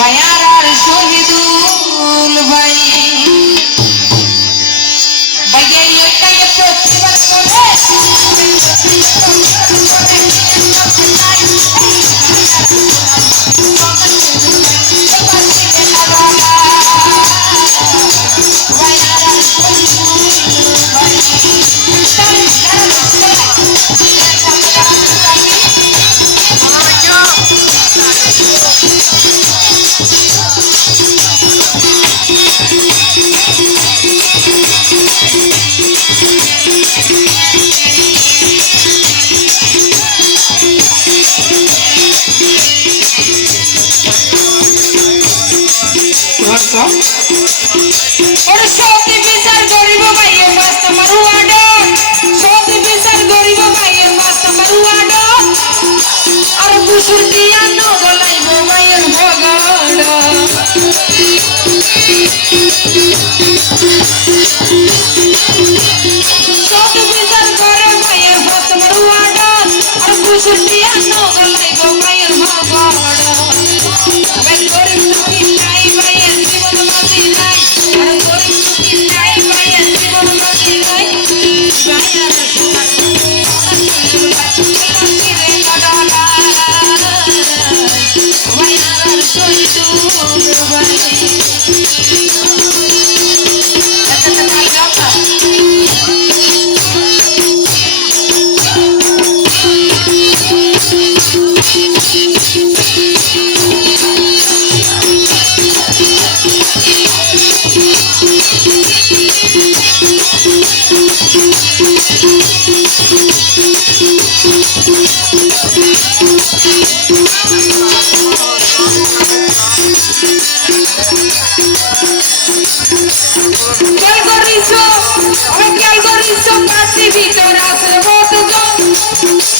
ভাইয়ার আর শহীদুল ভাই ভাইয়া ওইটাকে প্রতিবাদ করে ওরে সত্যি বিচার করিব ভাইয়ে মাস্ত মারুয়াড সত্যি বিচার করিব ভাইয়ে মাস্ত মারুয়াড আর বুসুর দিয়া নগলাইব ভাইয়ের ভগড় সত্যি বিচার করে ভাইয়ে মাস্ত মারুয়াড আর বুসুর দিয়া নগলাইব ভাইয়ের ভগড় বেন গরিব দুঃখী নাই ভাইয়ের জীবন মাঝি নাই আর গরিব দুঃখী নাই ভাইয়ের জীবন মাঝি নাই ভাইয়ার সোনার ভাইয়ার শহীদুল ভাই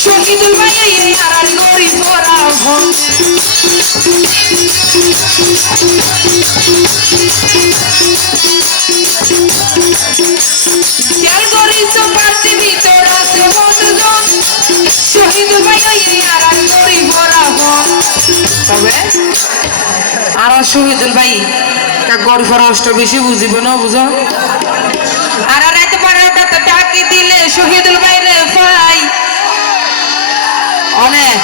শহীদুল ভাই আর গরিব ভরা ভন খেয়াল করিস পার্থি ভিতর আছে বন্ধুজন শহীদুল ভাই আর গরিব ভরা ভন তবে আর শহীদুল ভাই গরিব ভরা অষ্ট বেশি বুঝিব না বুঝো আর রাত 12টা তো ডাকি দিলে শহীদুল ভাই রে ভাই অনেক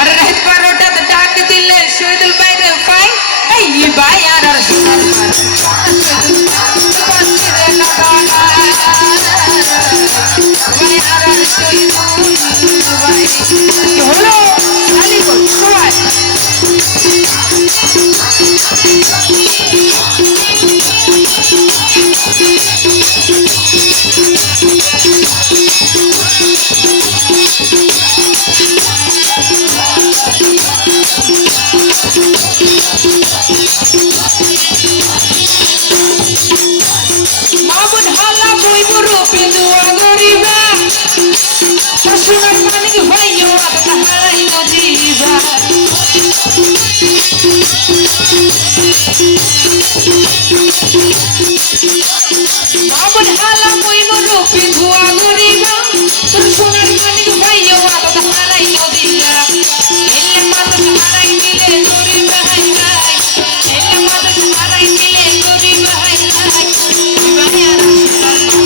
আর রাত 12টা তো ডাকি দিলে শহীদুল ভাই রে ভাই এই ভাই আর সোনার হলো আলিগঞ্জ সবাই মামুন হালা বই রূপে দুয়া গরিবা সোনার মানিক ভাইও আদা হারাই নদীবা মামুন হালা বই রূপে দুয়া গরিবা সোনার মানিক ভাইও আদা হারাই নদীবা এলে মানুষ হারাই দিলে গরিবা হাই হাই এলে মানুষ হারাই দিলে গরিবা হাই হাই ভাইয়ার সোনার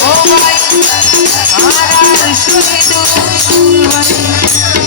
Oh my, I'm